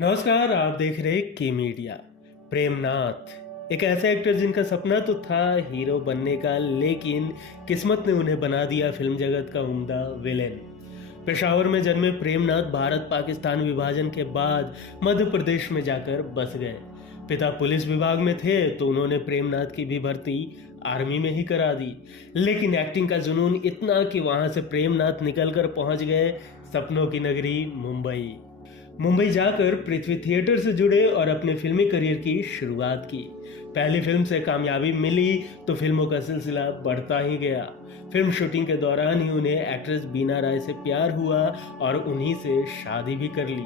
नमस्कार, आप देख रहे के मीडिया। प्रेमनाथ एक ऐसे एक्टर जिनका सपना तो था हीरो बनने का, लेकिन किस्मत ने उन्हें बना दिया फिल्म जगत का उम्दा विलेन। पेशावर में जन्मे प्रेमनाथ भारत पाकिस्तान विभाजन के बाद मध्य प्रदेश में जाकर बस गए। पिता पुलिस विभाग में थे तो उन्होंने प्रेमनाथ की भी भर्ती आर्मी में ही करा दी, लेकिन एक्टिंग का जुनून इतना कि वहां से प्रेमनाथ निकलकर पहुंच गए सपनों की नगरी मुंबई। मुंबई जाकर पृथ्वी थिएटर से जुड़े और अपने फिल्मी करियर की शुरुआत की। पहली फिल्म से कामयाबी मिली तो फिल्मों का सिलसिला बढ़ता ही गया। फिल्म शूटिंग के दौरान ही उन्हें एक्ट्रेस बीना राय से प्यार हुआ और उन्हीं से शादी भी कर ली।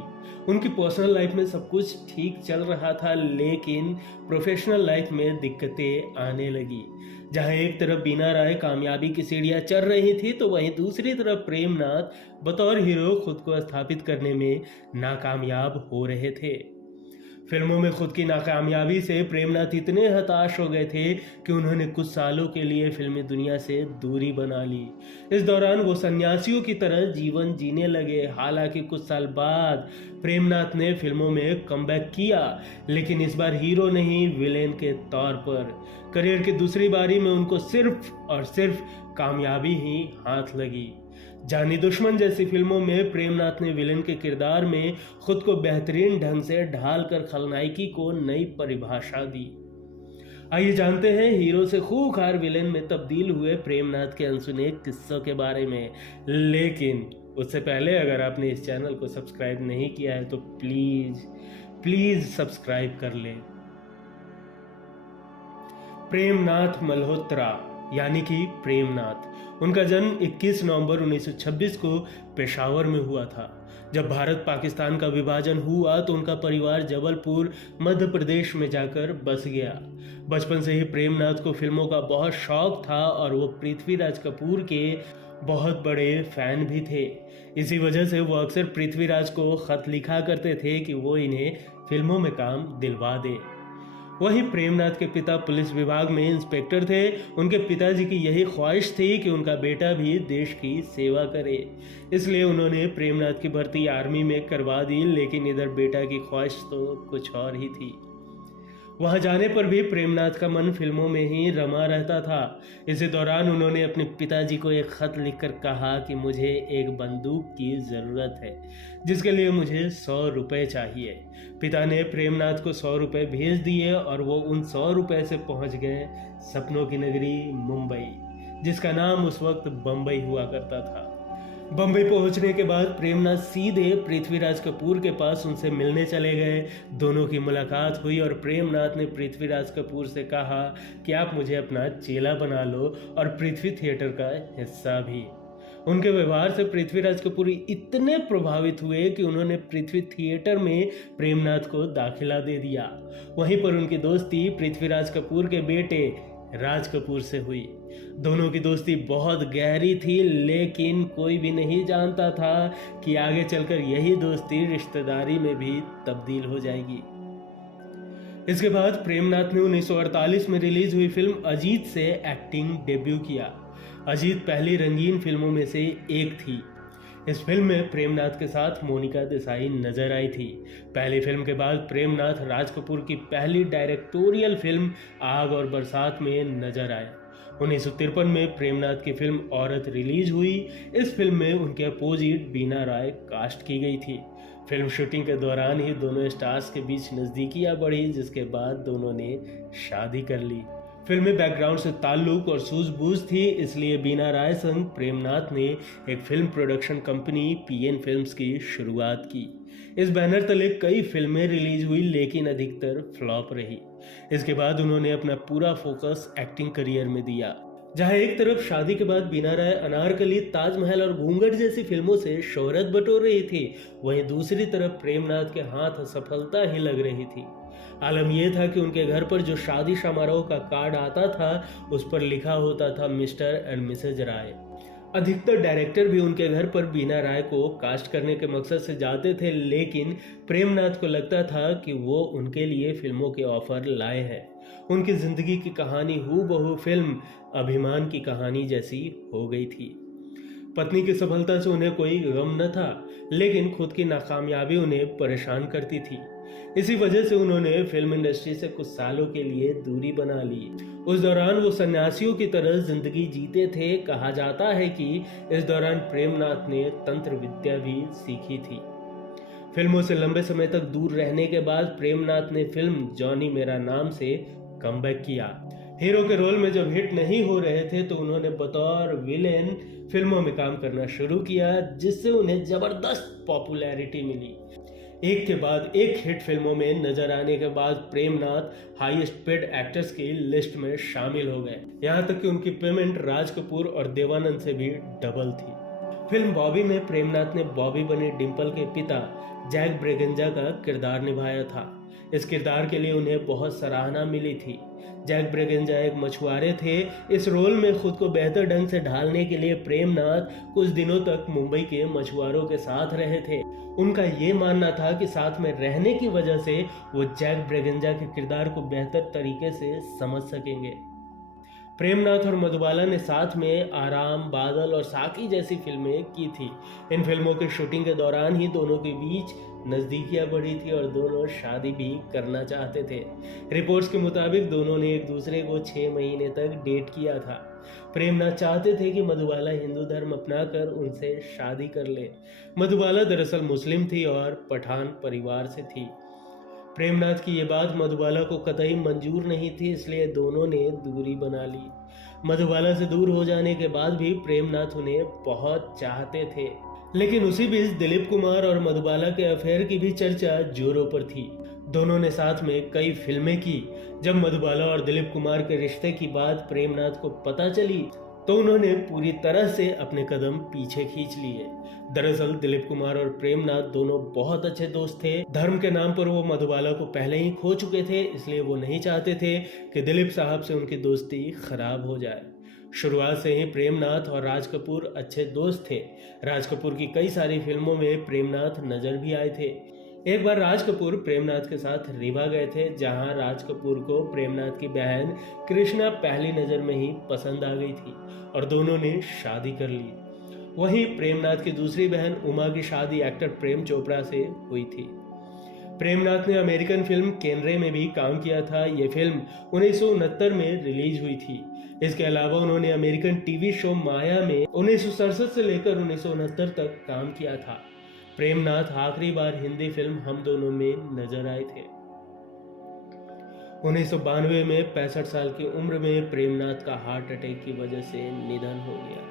उनकी पर्सनल लाइफ में सब कुछ ठीक चल रहा था, लेकिन प्रोफेशनल लाइफ में दिक्कतें आने लगी। जहां एक तरफ बीना राय कामयाबी की सीढ़ियां चढ़ रही थी तो वहीं दूसरी तरफ प्रेमनाथ बतौर हीरो खुद को स्थापित करने में नाकामयाब हो रहे थे। फिल्मों में खुद की नाकामयाबी से प्रेमनाथ इतने हताश हो गए थे कि उन्होंने कुछ सालों के लिए फिल्मी दुनिया से दूरी बना ली। इस दौरान वो सन्यासियों की तरह जीवन जीने लगे। हालांकि कुछ साल बाद प्रेमनाथ ने फिल्मों में कमबैक किया, लेकिन इस बार हीरो नहीं, विलेन के तौर पर। करियर की दूसरी बारी में उनको सिर्फ और सिर्फ कामयाबी ही हाथ लगी। जानी दुश्मन जैसी फिल्मों में प्रेमनाथ ने विलेन के किरदार में खुद को बेहतरीन ढंग से ढालकर खलनायकी को नई परिभाषा दी। आइए जानते हैं हीरो से खूंखार विलेन में तब्दील हुए प्रेमनाथ के अनसुने किस्सों के बारे में। लेकिन उससे पहले अगर आपने इस चैनल को सब्सक्राइब नहीं किया है तो प्लीज सब्सक्राइब कर लें। प्रेमनाथ मल्होत्रा यानी कि प्रेमनाथ, उनका जन्म 21 नवंबर 1926 को पेशावर में हुआ था। जब भारत पाकिस्तान का विभाजन हुआ तो उनका परिवार जबलपुर मध्य प्रदेश में जाकर बस गया। बचपन से ही प्रेमनाथ को फिल्मों का बहुत शौक था और वो पृथ्वीराज कपूर के बहुत बड़े फैन भी थे। इसी वजह से वो अक्सर पृथ्वीराज को खत लिखा करते थे कि वो इन्हें फिल्मों में काम दिलवा दे। वहीं प्रेमनाथ के पिता पुलिस विभाग में इंस्पेक्टर थे। उनके पिताजी की यही ख्वाहिश थी कि उनका बेटा भी देश की सेवा करे, इसलिए उन्होंने प्रेमनाथ की भर्ती आर्मी में करवा दी। लेकिन इधर बेटा की ख्वाहिश तो कुछ और ही थी। वहां जाने पर भी प्रेमनाथ का मन फिल्मों में ही रमा रहता था। इसी दौरान उन्होंने अपने पिताजी को एक खत लिखकर कहा कि मुझे एक बंदूक की ज़रूरत है, जिसके लिए मुझे 100 रुपये चाहिए। पिता ने प्रेमनाथ को 100 रुपये भेज दिए और वो उन 100 रुपये से पहुंच गए सपनों की नगरी मुंबई, जिसका नाम उस वक्त बम्बई हुआ करता था। बम्बई पहुंचने के बाद प्रेमनाथ सीधे पृथ्वीराज कपूर के पास उनसे मिलने चले गए। दोनों की मुलाकात हुई और प्रेमनाथ ने पृथ्वीराज कपूर से कहा कि आप मुझे अपना चेला बना लो और पृथ्वी थिएटर का हिस्सा भी। उनके व्यवहार से पृथ्वीराज कपूर इतने प्रभावित हुए कि उन्होंने पृथ्वी थिएटर में प्रेमनाथ को दाखिला दे दिया। वहीं पर उनकी दोस्ती पृथ्वीराज कपूर के बेटे राज कपूर से हुई। दोनों की दोस्ती बहुत गहरी थी, लेकिन कोई भी नहीं जानता था कि आगे चलकर यही दोस्ती रिश्तेदारी में भी तब्दील हो जाएगी। इसके बाद प्रेमनाथ ने 1948 में रिलीज हुई फिल्म अजीत से एक्टिंग डेब्यू किया। अजीत पहली रंगीन फिल्मों में से एक थी। इस फिल्म में प्रेमनाथ के साथ मोनिका देसाई नजर आई थी। पहली फिल्म के बाद प्रेमनाथ राज कपूर की पहली डायरेक्टोरियल फिल्म आग और बरसात में नजर आए। 1953 में प्रेमनाथ की फिल्म औरत रिलीज हुई। इस फिल्म में उनके अपोजिट बीना राय कास्ट की गई थी। फिल्म शूटिंग के दौरान ही दोनों स्टार्स के बीच नज़दीकियां बढ़ी, जिसके बाद दोनों ने शादी कर ली। फिल्मी बैकग्राउंड से ताल्लुक और सूझबूझ थी, इसलिए बीना राय संग प्रेमनाथ ने एक film production company PN films की शुरुआत की। इस बैनर तले कई फिल्में रिलीज हुई, लेकिन अधिकतर फ्लॉप रही। इसके बाद उन्होंने अपना पूरा फोकस एक्टिंग करियर में दिया। जहां एक तरफ शादी के बाद बीना राय अनारकली, ताजमहल और घूंघट जैसी फिल्मों से शोहरत बटोर रही थी, वहीं दूसरी तरफ प्रेमनाथ के हाथ असफलता ही लग रही थी। आलम यह था कि उनके घर पर जो शादी समारोह का कार्ड आता था उस पर लिखा होता था मिस्टर एंड मिसेज राय। अधिकतर डायरेक्टर भी उनके घर पर बीना राय को कास्ट करने के मकसद से जाते थे, लेकिन प्रेमनाथ को लगता था कि वो उनके लिए फिल्मों के ऑफर लाए हैं। उनकी जिंदगी की कहानी हूबहू फिल्म अभिमान की कहानी जैसी हो गई थी। पत्नी की सफलता से उन्हें कोई गम न था, लेकिन खुद की नाकामयाबी उन्हें परेशान करती थी। इसी वजह से उन्होंने फिल्म इंडस्ट्री से कुछ सालों के लिए दूरी बना ली। उस दौरान वो सन्यासियों की तरह जिंदगी जीते थे। कहा जाता है कि इस दौरान प्रेमनाथ ने तंत्र विद्या भी सीखी थी। फिल्मों से लंबे समय तक दूर रहने के बाद प्रेमनाथ ने फिल्म जॉनी मेरा नाम से कमबैक किया। हीरो के रोल में जब हिट नहीं हो रहे थे तो उन्होंने बतौर विलेन फिल्मों में काम करना शुरू किया, जिससे उन्हें जबरदस्त पॉपुलैरिटी मिली। एक के बाद एक हिट फिल्मों में नजर आने के बाद प्रेमनाथ हाईएस्ट पेड एक्टर्स की लिस्ट में शामिल हो गए। यहाँ तक कि उनकी पेमेंट राज कपूर और देवानंद से भी डबल थी। फिल्म बॉबी में प्रेमनाथ ने बॉबी बनी डिंपल के पिता जैक ब्रेगेंजा का किरदार निभाया था। इस किरदार के लिए उन्हें बहुत सराहना मिली थी। जैक ब्रेगेंजा एक मछुआरे थे। इस रोल में खुद को बेहतर ढंग से ढालने के लिए प्रेमनाथ कुछ दिनों तक मुंबई के मछुआरों के साथ रहे थे। उनका ये मानना था कि साथ में रहने की वजह से वो जैक ब्रेगेंजा के किरदार को बेहतर तरीके से समझ सकेंगे। प्रेमनाथ और मधुबाला ने साथ में आराम, बादल और साकी जैसी फिल्में की थी। इन फिल्मों की शूटिंग के दौरान ही दोनों के बीच नजदीकियां बढ़ी थी और दोनों शादी भी करना चाहते थे। रिपोर्ट्स के मुताबिक दोनों ने एक दूसरे को 6 महीने तक डेट किया था। प्रेमनाथ चाहते थे कि मधुबाला हिंदू धर्म अपनाकर उनसे शादी कर ले। मधुबाला दरअसल मुस्लिम थी और पठान परिवार से थी। प्रेमनाथ की ये बात मधुबाला को कतई मंजूर नहीं थी, इसलिए दोनों ने दूरी बना ली। मधुबाला से दूर हो जाने के बाद भी प्रेमनाथ उन्हें बहुत चाहते थे। लेकिन उसी बीच दिलीप कुमार और मधुबाला के अफेयर की भी चर्चा जोरों पर थी। दोनों ने साथ में कई फिल्में की। जब मधुबाला और दिलीप कुमार के रिश्ते की बात प्रेमनाथ को पता चली तो उन्होंने पूरी तरह से अपने कदम पीछे खींच लिए। दरअसल दिलीप कुमार और प्रेमनाथ दोनों बहुत अच्छे दोस्त थे। धर्म के नाम पर वो मधुबाला को पहले ही खो चुके थे, इसलिए वो नहीं चाहते थे कि दिलीप साहब से उनकी दोस्ती खराब हो जाए। शुरुआत से ही प्रेमनाथ और राज कपूर अच्छे दोस्त थे। राज कपूर की कई सारी फिल्मों में प्रेमनाथ नजर भी आए थे। एक बार राज कपूर प्रेमनाथ के साथ रीवा गए थे, जहां राज कपूर को प्रेमनाथ की बहन कृष्णा पहली नजर में ही पसंद आ गई थी और दोनों ने शादी कर ली। वहीं प्रेमनाथ की दूसरी बहन उमा की शादी एक्टर प्रेम चोपड़ा से हुई थी। प्रेमनाथ ने अमेरिकन फिल्म केनरे में भी काम किया था। ये फिल्म 1969 में रिलीज हुई थी। इसके अलावा उन्होंने अमेरिकन टीवी शो माया में 1967 से लेकर 1969 तक काम किया था। प्रेमनाथ आखिरी बार हिंदी फिल्म हम दोनों में नजर आए थे। 1992 में 65 साल की उम्र में प्रेमनाथ का हार्ट अटैक की वजह से निधन हो गया।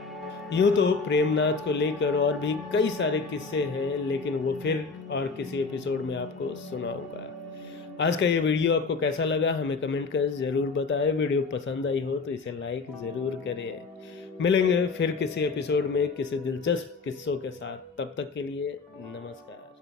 यूँ तो प्रेमनाथ को लेकर और भी कई सारे किस्से हैं, लेकिन वो फिर और किसी एपिसोड में आपको सुनाऊंगा। आज का ये वीडियो आपको कैसा लगा हमें कमेंट कर ज़रूर बताएं। वीडियो पसंद आई हो तो इसे लाइक ज़रूर करें। मिलेंगे फिर किसी एपिसोड में किसी दिलचस्प किस्सों के साथ। तब तक के लिए नमस्कार।